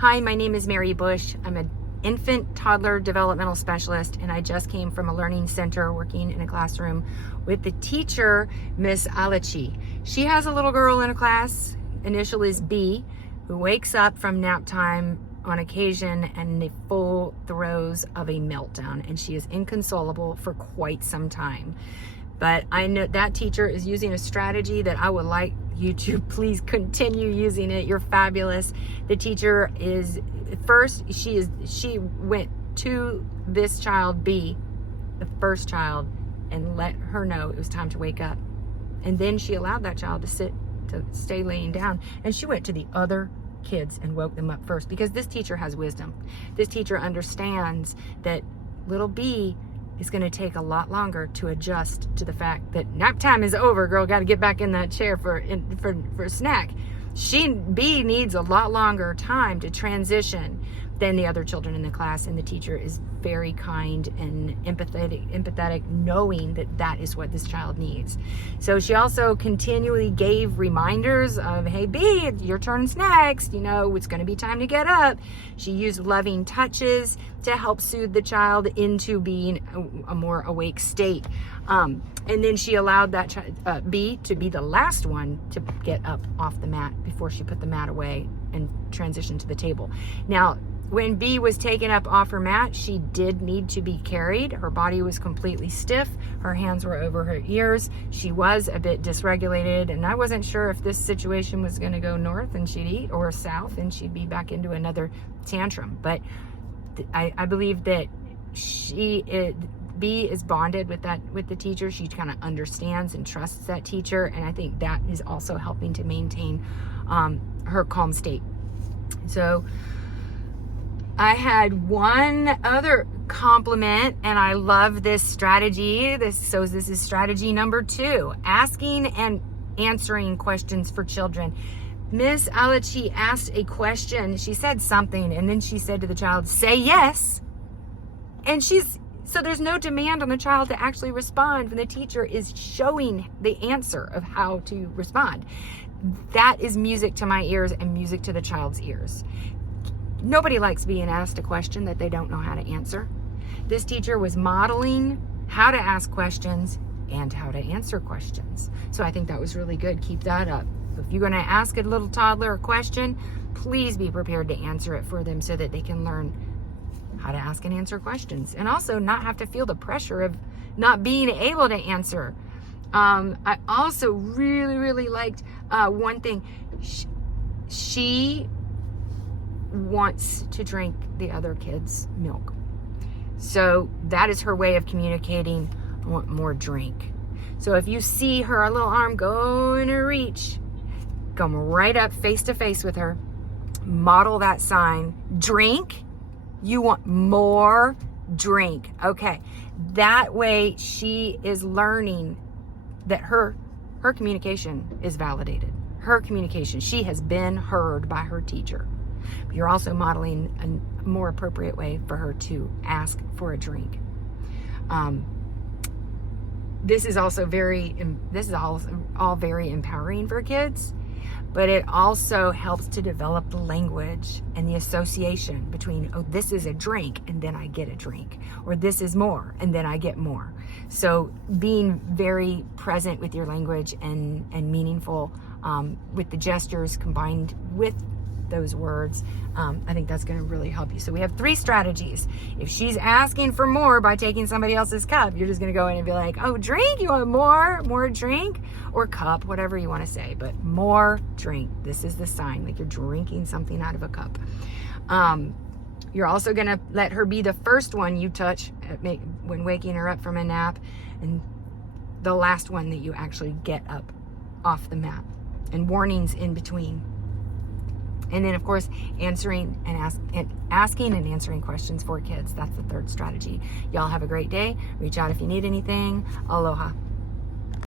Hi, my name is Mary Bush. I'm an infant toddler developmental specialist, and I just came from a learning center working in a classroom with the teacher, Miss Alachi. She has a little girl in a class, initial is B, who wakes up from nap time on occasion and in the full throes of a meltdown, and she is inconsolable for quite some time. But I know that teacher is using a strategy that I would like you to please continue using it. You're fabulous. The teacher is, first, she went to this child B, the first child, and let her know it was time to wake up. And then she allowed that child to stay laying down. And she went to the other kids and woke them up first, because this teacher has wisdom. This teacher understands that little B is going to take a lot longer to adjust to the fact that nap time is over. Girl, got to get back in that chair for a snack. B needs a lot longer time to transition than the other children in the class, and the teacher is very kind and empathetic, knowing that that is what this child needs. So she also continually gave reminders of, hey B, your turn's next, it's going to be time to get up. She used loving touches to help soothe the child into being a more awake state. And then she allowed that B to be the last one to get up off the mat before she put the mat away and transitioned to the table. Now, when B was taken up off her mat, she did need to be carried. Her body was completely stiff. Her hands were over her ears. She was a bit dysregulated, and I wasn't sure if this situation was going to go north and she'd eat, or south and she'd be back into another tantrum. But I believe that B is bonded with the teacher. She kind of understands and trusts that teacher, and I think that is also helping to maintain her calm state. So I had one other compliment, and I love this strategy. This is strategy number 2, asking and answering questions for children. Miss Alachi asked a question. She said something, and then she said to the child, say yes. And so there's no demand on the child to actually respond when the teacher is showing the answer of how to respond. That is music to my ears and music to the child's ears. Nobody likes being asked a question that they don't know how to answer. This teacher was modeling how to ask questions and how to answer questions. So I think that was really good. Keep that up. If you're going to ask a little toddler a question, please be prepared to answer it for them so that they can learn how to ask and answer questions, and also not have to feel the pressure of not being able to answer. I also really liked one thing. She wants to drink the other kids' milk. So that is her way of communicating, I want more drink. So if you see her little arm go in her reach, come right up face to face with her, model that sign, drink, you want more drink. Okay, that way she is learning that her communication is validated. Her communication, she has been heard by her teacher. But you're also modeling a more appropriate way for her to ask for a drink. This is all very empowering for kids, but it also helps to develop the language and the association between, oh, this is a drink and then I get a drink, or this is more and then I get more. So being very present with your language and meaningful with the gestures combined with those words, I think that's going to really help you. So we have 3 strategies. If she's asking for more by taking somebody else's cup, you're just going to go in and be like, oh, drink, you want more drink, or cup, whatever you want to say, but more drink. This is the sign, like you're drinking something out of a cup. You're also going to let her be the first one you touch when waking her up from a nap, and the last one that you actually get up off the mat, and warnings in between. And then, of course, asking and answering questions for kids. That's the 3rd strategy. Y'all have a great day. Reach out if you need anything. Aloha.